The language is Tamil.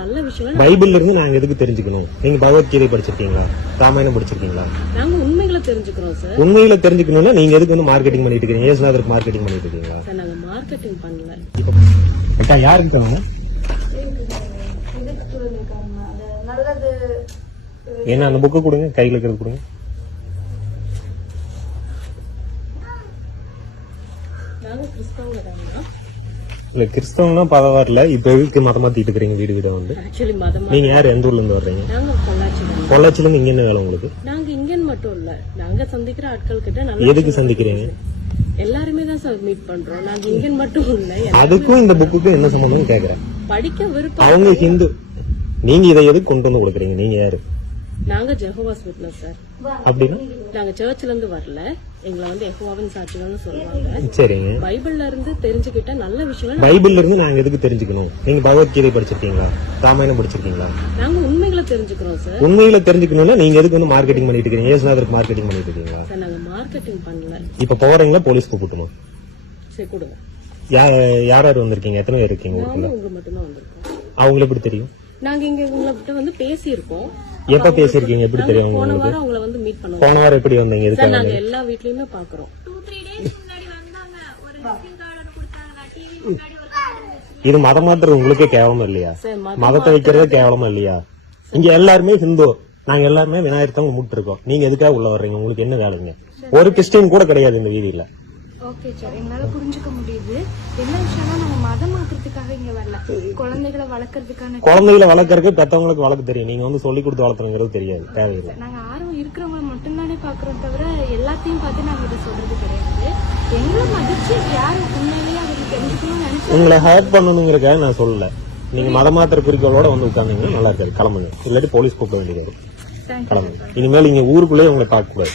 நல்ல விஷயம் பைபிள்ல இருந்து நாங்க எதுக்கு தெரிஞ்சுக்கணும்? நீங்க பகவத்கீதை படிச்சிருக்கீங்களா? ராமாயணம் படிச்சிருக்கீங்களா? நாங்க உண்மைகளை தெரிஞ்சுக்கிறோம் சார். உண்மையில தெரிஞ்சுக்கணும்னா நீங்க எதுக்கு வந்து மார்க்கெட்டிங் பண்ணிட்டு இருக்கீங்க? ஏசுநாதருக்கு மார்க்கெட்டிங் பண்ணிட்டு இருக்கீங்களா? சார் நாங்க மார்க்கெட்டிங் பண்ணல. அக்கா யாருக்கு என்ன அந்த புக்கு கொடுங்க. கையில இருக்கிறது கொடுங்க. நாங்க கிறிஸ்தவங்க இல்ல கிறிஸ்தவம்னா பரவாயில்ல இப்ப எதுக்கு மதம் மாத்திட்டு இருக்கிறீங்க வீடு வீடா வந்து? ஆக்சுவலி மதம் நீங்க யார் எந்த ஊர்ல இருந்து வர்றீங்க? நாங்க பொள்ளாச்சி தாங்க பொள்ளாச்சில இருந்து இங்க என்ன வேலை உங்களுக்கு? நாங்க இங்கன்னு மட்டும் இல்ல. நாங்க சந்திக்கிற ஆட்கள் கிட்ட நல்ல எதுக்கு சந்திக்கிறீங்க? எல்லாருமே தான் சார் மீட் பண்றோம். நாங்க இங்கன்னு மட்டும் இல்ல. அதுக்கும் இந்த புக்குக்கும் என்ன சம்பந்தம் கேக்குறேன். படிக்க விருப்பம் அவங்க ஹிந்து. நீங்க இதை எதுக்கு கொண்டு வந்து கொடுக்குறீங்க? நீங்க யாரு? நாங்க ஜெகோவாஸ் விட்னஸ் சார். அப்படின்னா? நாங்க சர்ச்ல இருந்து வரல. எங்களை வந்து எஹோவாவின் சாட்சிகள்னு சொல்லுவாங்க. சரிங்க. பைபிள்ல இருந்து தெரிஞ்சுக்கிட்ட நல்ல விஷயம் பைபிள்ல இருந்து நாங்க எதுக்கு தெரிஞ்சுக்கணும்? நீங்க பகவத்கீதை படிச்சிருக்கீங்களா? ராமாயணம் படிச்சிருக்கீங்களா? நாங்க உண்மைகளை தெரிஞ்சுக்கிறோம் சார் உண்மையில தெரிஞ்சுக்கணும்னா நீங்க எதுக்கு வந்து மார்க்கெட்டிங் பண்ணிட்டு இருக்கீங்க? ஏசுநாதருக்கு மார்க்கெட்டிங் பண்ணிட்டு இருக்கீங்களா? சார் நாங்க மார்க்கெட்டிங் பண்ணல. இப்ப போறீங்களா? போலீஸ் கூப்பிட்டுமா? சரி கொடுங்க யார் யார் யார் வந்திருக்கீங்க? எத்தனை பேர் இருக்கீங்க உங்க மட்டும்தான் வந்திருக்கோம். அவங்கள எப்படி தெரியும்? நாங்க இங்க உங்ககிட்ட வந்து பேசியிருக்கோம். எப்ப பேசிருக்கீங்க எப்படி தெரியும் போன உங்களுக்கு? வாரம் உங்களை வந்து மீட் பண்ணுவோம். போன வாரம் எப்படி வந்தீங்க? சார் எதுக்காக? நாங்க எல்லா வீட்லயுமே பாக்குறோம். இது மதம் மாத்துறது உங்களுக்கே கேவலம் இல்லையா? மதத்தை வைக்கிறதே கேவலமா இல்லையா? இங்க எல்லாருமே ஹிந்து நாங்க எல்லாருமே விநாயகர் தான் கும்பிட்டு இருக்கோம் நீங்க எதுக்காக உள்ள வர்றீங்க? உங்களுக்கு என்ன வேலைங்க? ஒரு கிறிஸ்டின் கூட கிடையாது இந்த வீதியில. ஓகே சார் எங்களால புரிஞ்சுக்க முடியுது. என்ன விஷயம்னா நம்ம மதம் நீங்க வரல. குழந்தைகளை வளர்க்கறதுக்கு பெத்தவங்களுக்கு வளர்க்க தெரியும். நீங்க வந்து சொல்லி கொடுத்து வளர்த்துறங்கிறது தெரியாது. தேவையில்லை. நாங்க ஆர்வம் இருக்கிறவங்க மட்டும்தானே பாக்குறோம் தவிர எல்லாத்தையும் பார்த்து நாங்க இதை சொல்றது கிடையாது. எங்களை மதிச்சு யாரும் உண்மையிலேயே அதுக்கு தெரிஞ்சுக்கணும்னு உங்களை ஹேட் பண்ணணுங்கிறக்காக நான் சொல்லல. நீங்க மதமாத்திர குறிக்கோளோட வந்து உட்கார்ந்தீங்கன்னா நல்லா இருக்காது. கிளம்புங்க. இல்லாட்டி போலீஸ் கூப்பிட வேண்டியது. கிளம்புங்க. இனிமேல் நீங்க ஊருக்குள்ளேயே உங்களை பார்க்க கூடாது